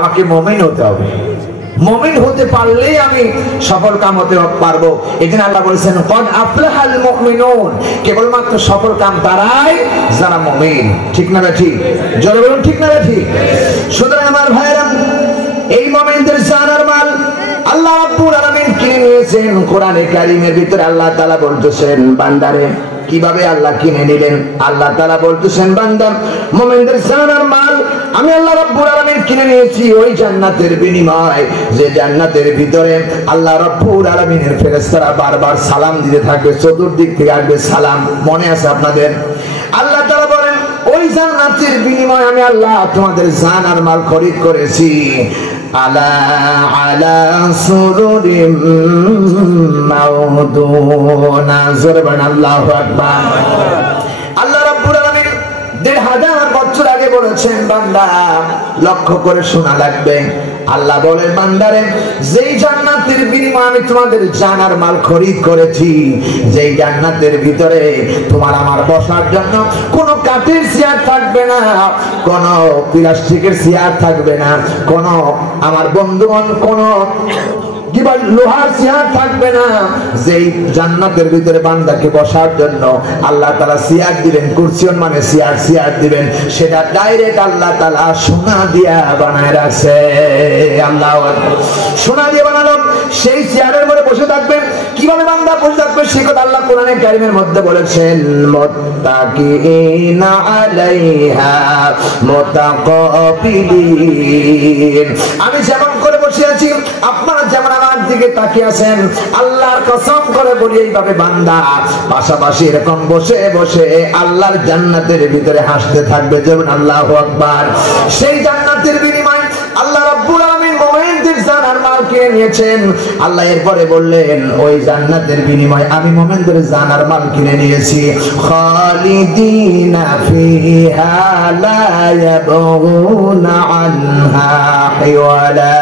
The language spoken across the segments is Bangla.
আমাকে মুমিন হতে হবে। মুমিন হতে পারলেই আমি সফল কাম হতে পারবো। এজন্য আল্লাহ বলেছেন কদ আফলাহাল মুমিনুন, কেবলমাত্র সফল কাম তারাই যারা মুমিন। ঠিক না ঠিক? জোরে বলুন ঠিক না ঠিক? সুতরাং আমার ভাইরা, এই মুমিনদের জানার মাল আল্লাহ রাব্বুল আলামিন কিনে নিয়েছেন। কোরআনে কারীমের ভিতরে আল্লাহ তাআলা বলতেছেন বান্দারে কিভাবে আল্লাহ কিনে নিলেন। আল্লাহ তাআলা বলতেছেন বান্দা, মুমিনদের জানার মাল আমি আল্লাহ রাব্বুল আলামিন কিনে নিয়েছি ওই জান্নাতের বিনিময়, যে জান্নাতের ভিতরে আল্লাহ রাব্বুল আলামিনের ফেরেশতারা বারবার সালাম দিতে থাকবে, চতুর্দিক থেকে আসবে সালাম। মনে আছে আপনাদের? আল্লাহ তাআলা বলেন ওই জান্নাতের বিনিময়ে আমি আল্লাহ তোমাদের জান আর মাল খরিদ করেছি। আলা আলা সুরুরিম মাউদুনা, জোরে বলেন আল্লাহু আকবার। আল্লাহ রাব্বুল আলামিন ১৫০০ বছর আগে বলেছেন বান্দা লক্ষ্য করে শোনা লাগবে। আল্লাহ বলেন বান্দারে, যেই জান্নাতের বিনিময়ে আমি তোমাদের জানার মাল খরিদ করেছি, যেই জান্নাতের ভিতরে তোমার আমার বসার জন্য কোনো কাঠের চেয়ার থাকবে না, কোনো প্লাস্টিকের চেয়ার থাকবে না, কোনো আমার বন্ধুগণ কোনো কিংবা লোহার চেয়ার থাকবে না। যেই জান্নাতের ভিতরে বান্দাকে বসার জন্য আল্লাহ তাআলা চেয়ার দিবেন, কুরসিয়ন মানে চেয়ার দিবেন, সেটা ডাইরেক্ট আল্লাহ তাআলা সোনা দিয়া বানায় রাখছে। আল্লাহু আকবার। সোনা দিয়ে বানালো, সেই চেয়ারের মধ্যে বসে থাকবেন। কিভাবে বান্দা বসে থাকবে সে কথা আল্লাহ কোরআনে কারীমের মধ্যে বলেছেন মুত্তাকিনা আলাইহা মুতাকাবিলিন। আমি যেমন করে বসে আছি আপনারা যেমন আমার দিকে তাকিয়ে আছেন, আল্লাহর কসম করে বলি এইভাবে বান্দা পাশাপাশি এরকম বসে বসে আল্লাহর জান্নাতের ভিতরে হাসতে থাকবে। যেমন আল্লাহু আকবার। সেই জান্নাতের বিনিময়ে আল্লাহ রাব্বুল আলামিন মুমিনদের জানার মাল কিনে নিয়েছেন। আল্লাহ এরপরে বললেন ওই জান্নাতের বিনিময়ে আমি মুমিনদের জানার মাল কিনে নিয়েছি। খালিদিনা ফিহা লা ইয়াবগুনা আনহা হিওয়ালা।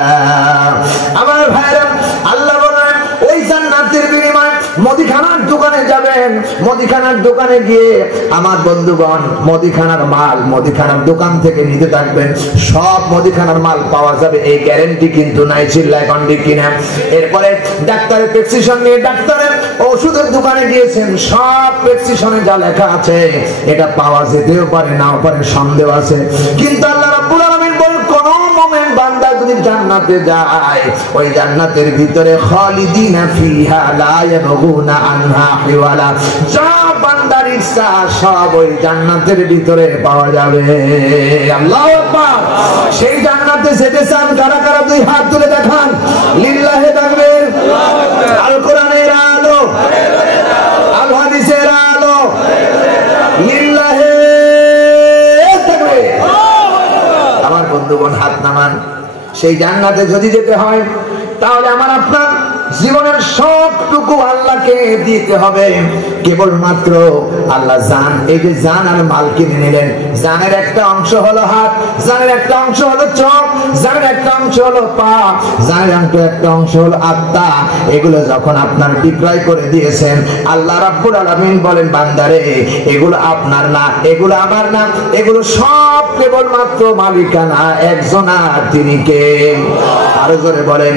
আমার ভাইরা, আল্লাহ বলেন ওই জান্নাতের বিনিময়ে মুদিখানার দোকানে যাবেন, মুদিখানার দোকানে গিয়ে আমার বন্ধুগণ মুদিখানার মাল মুদিখানার দোকান থেকে নিতে থাকবেন। সব মুদিখানার মাল পাওয়া যাবে এই গ্যারান্টি কিন্তু নাই। চিল্লায় কন্ডি কিনা। এরপরে ডাক্তারের প্রেসক্রিপশন নিয়ে ডাক্তারের ওষুধের দোকানে গিয়েছেন, সব প্রেসক্রিপশনে যা লেখা আছে এটা পাওয়া যেতেও পারে নাও পারে, সন্দেহ আছে। কিন্তু আল্লাহ রাব্বুল আলামিন বলেন কোন মুমিন বান্দা যদি জান্নাতে যায় ওই জান্নাতের ভিতরে খালিদিনা ফিহা লা ইয়াবগুনা আনহা হিওয়ালা, যা বান্দার ইচ্ছা সব ওই জান্নাতের ভিতরে পাওয়া যাবে। আল্লাহু আকবার। সেই জান্নাতে যেতে চান কারা কারা দুই হাত তুলে দেখান। লিল্লাহি তাকবীর। আল কোরআনের আলো, আল হাদিসের আলো, লিল্লাহি তাকবীর। আমার বন্ধুগণ হাত নামান। সেই জান্নাতে যদি যেতে হয় তাহলে আমার আপনার জীবনের সবটুকু আল্লাহকে দিতে হবে। কেবলমাত্র আল্লাহ জান, এই যে জান আর মাল কিনে নিলেন, জানের একটা অংশ হলো হাত, জানের একটা অংশ হলো চোখ, জানের একটা অংশ হলো পা, জানের একটা অংশ হলো আত্মা। এগুলো যখন আপনার বিক্রয় করে দিয়েছেন, আল্লাহ রাব্বুল আলামিন বলেন বান্দারে এগুলো আপনার না, এগুলো আমার না, এগুলো সব কেবলমাত্র মালিকানা একজনার, তিনি কে? আরো জোরে বলেন।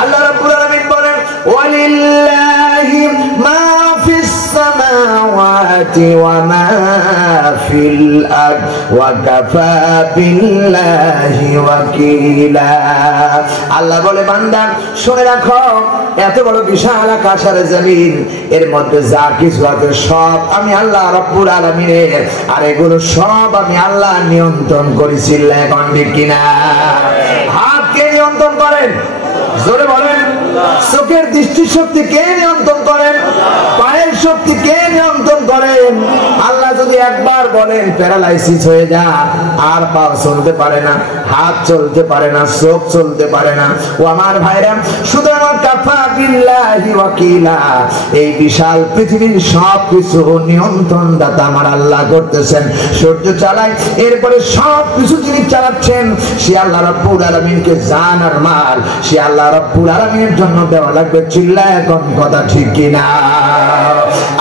আল্লাহ রাব্বুল আলামিন বলেন ওয়ালিল্লাহি মা ফিস সামাওয়াতি ওয়া মা ফিল আরদ ওয়া কাফা বিল্লাহি ওয়াকিলা। আল্লাহ বলে বান্দা শুনে রাখো, এত বড় বিশাল আকাশ আর জমিন, এর মধ্যে যা কিছু আছে সব আমি আল্লাহ রাব্বুল আলামিনের, আর এগুলো সব আমি আল্লাহ নিয়ন্ত্রণ করেছি। এখন ঠিক কিনা? হাত কে নিয়ন্ত্রণ করেন? জোরে বলেন। চোখের দৃষ্টি শক্তি কে নিয়ন্ত্রণ করেন? পায়ের শক্তি কে নিয়ন্ত্রণ করেন? আল্লাহ যদি একবার বলেন প্যারালাইসিস হয়ে যা, আর পা চলতে পারে না, হাত চলতে পারে না, চোখ চলতে পারে না। ও আমার ভাইরা, সুতরাং কাফা বিল্লাহি ওয়াকিলা, এই বিশাল পৃথিবীর সব কিছু নিয়ন্ত্রণ দাতা আমার আল্লাহ করতেছেন। সূর্য চালায়, এরপরে সব কিছু যিনি চালাচ্ছেন সে আল্লাহ রাব্বুল আলামিনকে জান আর মাল সে আল্লাহ রাব্বুল আলামিনের জন্য দেওয়া লাগবে। চিল্লায় এখন কথা ঠিক কিনা?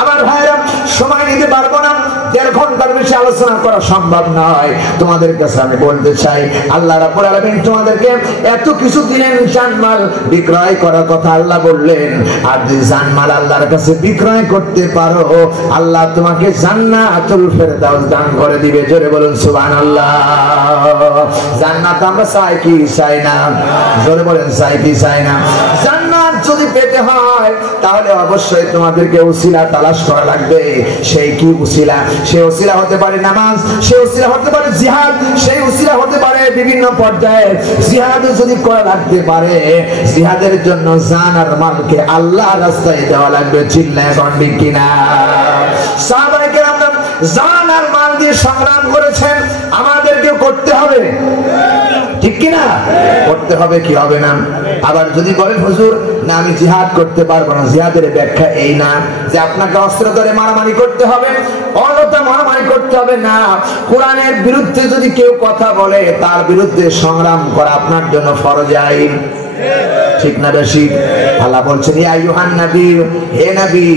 আমার ভাইরা, সময় নিতে পারবো না, 1.5 ঘন্টার বেশি আলোচনা করা সম্ভব নয়। তোমাদের কাছে আমি বলতে চাই, আল্লাহ রাব্বুল আলামিন তোমাদেরকে এত কিছু দিলেন, জানমাল বিক্রয় করার কথা আল্লাহ বললেন। আর যদি জানমাল আল্লাহর কাছে বিক্রয় করতে পারো, আল্লাহ তোমাকে জান্নাতুল ফেরদাউস দান করে দিবে। জোরে বলুন সুবহানাল্লাহ। জান্নাত আমরা চাই কি চাই না? জোরে বলেন চাই কি চাই না? জান্নাত যদি পেতে হয় তাহলে অবশ্যই তোমাদেরকে উসিলা তালাশ করা লাগবে। সেই কি উসিলা? সেই উসিলা হতে পারে নামাজ, সেই উসিলা হতে পারে জিহাদ, সেই উসিলা হতে পারে বিভিন্ন পর্যায়ে জিহাদ যদি করা লাগতে পারে। জিহাদের জন্য জান আর মালকে আল্লাহর রাস্তায় দেওয়া লাগবে। চিল্লায় বলবেন কিনা? সাহাবায়ে কেরাম জান আর মাল দিয়ে সংগ্রাম করেছেন, আমাদেরকে করতে হবে, ঠিক কিনা? করতে হবে কি হবে না? আবার যদি বলেন হুজুর না আমি জিহাদ করতে পারবো না, জিহাদের ব্যাখ্যা এই না যে আপনাকে অস্ত্র ধরে মারামারি করতে হবে, অযথা মারামারি করতে হবে না। কোরআনের বিরুদ্ধে যদি কেউ কথা বলে তার বিরুদ্ধে সংগ্রাম করা আপনার জন্য ফরজ আইন, ঠিক না বেশি? আল্লাহ বলছেন ইয়া আইয়ুহান নবী, হে নবী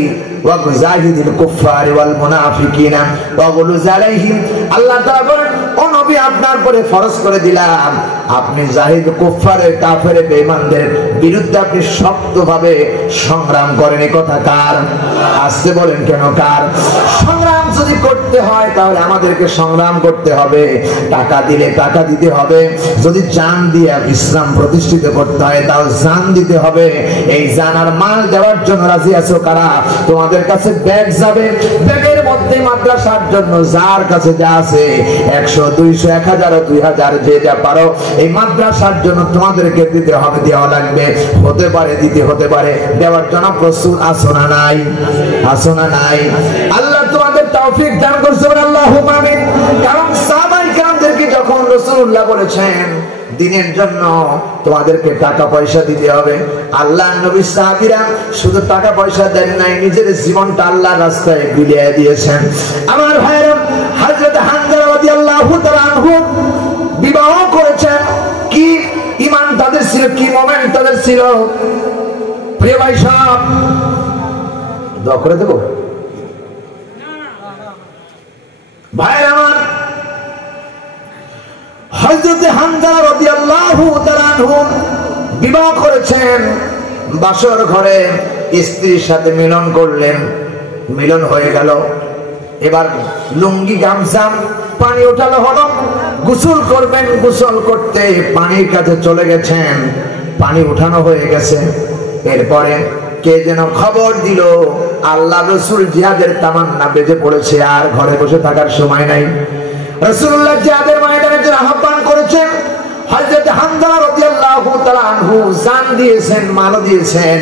ওয়াজাহিদিল কুফারি ওয়াল মুনাফিকিনা ওয়াগলুজ আলাইহিম। আল্লাহ তাআলা বলেন ও নবী আপনার উপরে ফরজ করে দিলাম আপনি জাহিদ কুফারে কাফেরে বেঈমানদের বিরুদ্ধে আপনি শক্তভাবে সংগ্রাম করেন। এই কথা কার? আসতে বলেন কেন কার? সংগ্রাম যদি করতে হয় তাহলে আমাদেরকে সংগ্রাম করতে হবে। টাকা দিলে টাকা দিতে হবে। যদি জান দিয়ে ইসলাম প্রতিষ্ঠিত করতে হয় তাও জান দিতে হবে। এই জান আর মাল দেওয়ার জন্য রাজি আছো কারা? তোমাদের কাছে ব্যাগ যাবে, ব্যাগের মধ্যে মাদ্রাসার জন্য যার কাছে যা আছে 100 200 1000 2000 যে যা পারো এই মাদ্রাসার জন্য তোমাদেরকে দিতে হবে, দেওয়া লাগবে। হতে পারে দিতে হতে পারে, দেওয়ার জন্য প্রস্তুত আছো না নাই? আছো না নাই? আল্লাহ তোমাদের তৌফিক দান করুন, আল্লাহুম্মা আমিন। কারণ সাহাবায়ে কেরামদেরকে যখন রাসূলুল্লাহ বলেছেন দিনের জন্য তোমাদেরকে টাকা পয়সা দিতে হবে, আল্লাহ নবী সাহাবীরা শুধু টাকা পয়সা দেন নাই, নিজের জীবনটা আল্লাহর রাস্তায় বিলিয়ে দিয়েছেন। আমার ভাইরা, হযরত হামজা রাদিয়াল্লাহু তাআলা আনহু বিবাহ করেছেন। কি ঈমান তাদের ছিল, কি মোমেন্ট তাদের ছিল! প্রিয় ভাই সাহেব, দোয়া করে দেব ভাই আমার। হযরত হামজা রাদিয়াল্লাহু তাআলা আনহু বিবাহ করেছেন, বাসর ঘরে স্ত্রীর সাথে মিলন করলেন, মিলন হয়ে গেল। এবার লুঙ্গি গামছা পানি ওঠানো হলো, গোসল করবেন। গোসল করতে পানির কাছে চলে গেছেন, পানি উঠানো হয়ে গেছে। এরপরে কে যেন খবর দিল আল্লাহ রাসূল জিহাদের তামান্না বেজে পড়েছে, আর ঘরে বসে থাকার সময় নাই। রাসূলুল্লাহ জিহাদের ময়দানে যে আহ্বান করেছেন, হযরত হামজা রাদিয়াল্লাহু তাআলা আনহু জান দিয়েছেন, মাল দিয়েছেন।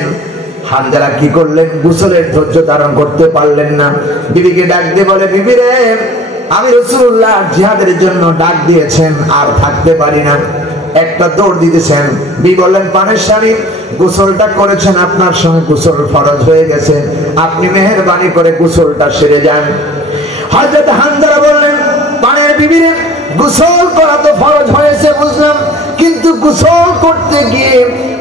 হামজা কি করলেন? গোসলের ধৈর্য ধারণ করতে পারলেন না। বিবিকে ডাক দিয়ে বলে, বিবি রে, আমি রাসূলুল্লাহ জিহাদের জন্য ডাক দিয়েছেন, আর থাকতে পারি না। একটা দৌড় দিতেছেন। বিবি বললেন, পানের স্বামী গোসলটা করেছেন, আপনার সঙ্গে গোসল ফরজ হয়ে গেছে, আপনি মেহেরবানি করে গোসলটা সেরে যান। হযরত হামজা বললেন, পানের বিবি রে, গোসল করা তো ফরজ হয়েছে বুঝলাম, কিন্তু গোসল করতে গিয়ে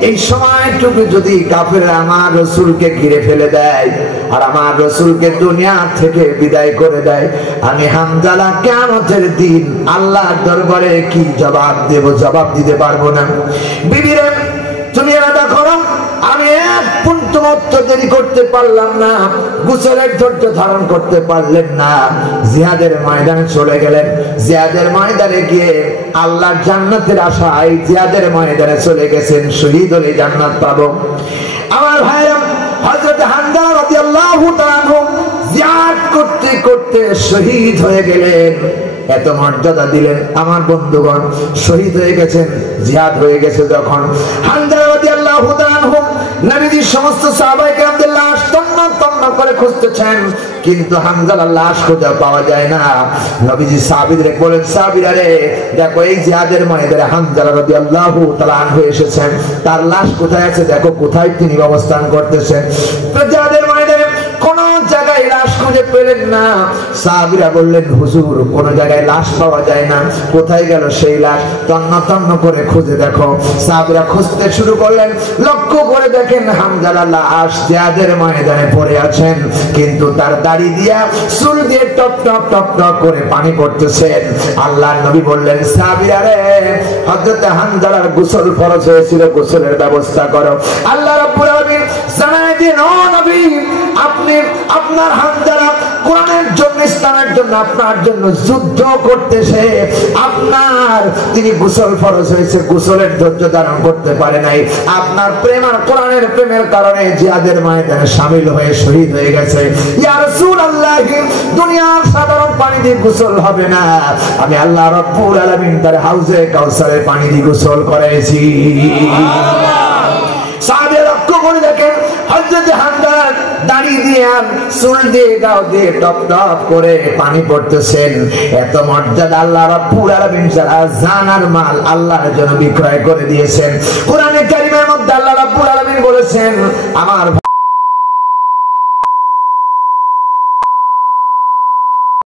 এই সময়টুকু যদি কাফেররা আমার রাসূলকে ঘিরে ফেলে দেয় আর আমার রাসূলকে দুনিয়া থেকে বিদায় করে দেয়, আমি হামজা কিয়ামতের দিন আল্লাহর দরবারে কি জবাব দেব? জবাব দিতে পারবো না। বিবিরে, তুমি আলাদা করো, আমি এক পুণ্যমত্ত দেরি করতে পারলাম না, গোসলের ধৈর্য ধারণ করতে পারলেন না, জিহাদের ময়দানে চলে গেলেন। জিহাদের ময়দানে গিয়ে আল্লাহর জান্নাতের আশায় জিহাদের ময়দানে চলে গেছেন, শহীদ হলে জান্নাত পাবো। আমার ভাইরা, হযরত হামজা রাদিয়াল্লাহু তাআলা আনহু জিহাদ করতে করতে শহীদ হয়ে গেলেন। এত মর্যাদা দিলেন। আমার বন্ধুগণ, শহীদ হয়ে গেছেন, জিহাদ হয়ে গেছে যখন, হামজা রাদিয়াল্লাহু তাআলা আনহু নবীজির সমস্ত সাহাবায়ে কেরামদের লাশ তন্ন তন্ন করে খুঁজতেছেন, কিন্তু হামজার লাশ খোঁজা পাওয়া যায় না। নবীজি সাহাবীদের বলেন, সাহাবীরা রে, দেখো এই জিহাদের ময়দানে হামজা রাদিয়াল্লাহু তাআলা আনহু এসেছেন, তার লাশ কোথায় আছে দেখো, কোথায় তিনি অবস্থান করতেছেন। তো জিহাদের ময়দানে কোন জায়গায় লাশ খুঁজে পেলেন না। সাহাবীরা বললেন, হুজুর কোন জায়গায় লাশ পাওয়া যায় না, কোথায় গেল সেই লাশ? তন্ন তন্ন করে খুঁজে দেখো। সাহাবীরা খুঁজতে শুরু করলেন, লক্ষ্য করে দেখেন হামজালা লাশ জিহাদের ময়দানে পড়ে আছেন, কিন্তু তার দাড়ি দিয়া চুল দিয়ে টপ টপ টপ টপ করে পানি পড়তেছেন। আল্লাহর নবী বললেন, সাহাবীরা রে, হযরত হামজালার গোসল ফরজ হয়েছিল, গোসলের ব্যবস্থা করো। আল্লাহ রাব্বুল আলামিন জানায় দিন, ও নবী, আপনি আপনার হামজালা কোরআনের জন্য, ইসলামের জন্য, আপনার জন্য যুদ্ধ করতেছে, আপনার তিনি গোসল ফরজ হয়েছে, গোসলের ধৈর্য ধারণ করতে পারে নাই, আপনার প্রেম আর কোরআনের প্রেমের কারণে জিহাদের ময়দানে শামিল হয়ে শহীদ হয়ে গেছে। ইয়া রাসূলুল্লাহ, দুনিয়ার সাধারণ পানি দিয়ে গোসল হবে না, আমি আল্লাহ রাব্বুল আলামিন তার হাউজে কাউসারের পানি দিয়ে গোসল করাইছি। সাহাবীরা লক্ষ্য করে দেখেন হযরত হামজার দাড়ি দিয়ে চুল দিয়ে গাও দিয়ে টপ টপ করে পানি পড়তেছেন। এত মর্যাদা আল্লাহ রাব্বুল আলামিন যারা জান আর মাল আল্লাহর জন্য বিক্রয় করে দিয়েছেন। কোরআনে কারীমের মধ্যে আল্লাহ রাব্বুল আলামিন বলেছেন, আমার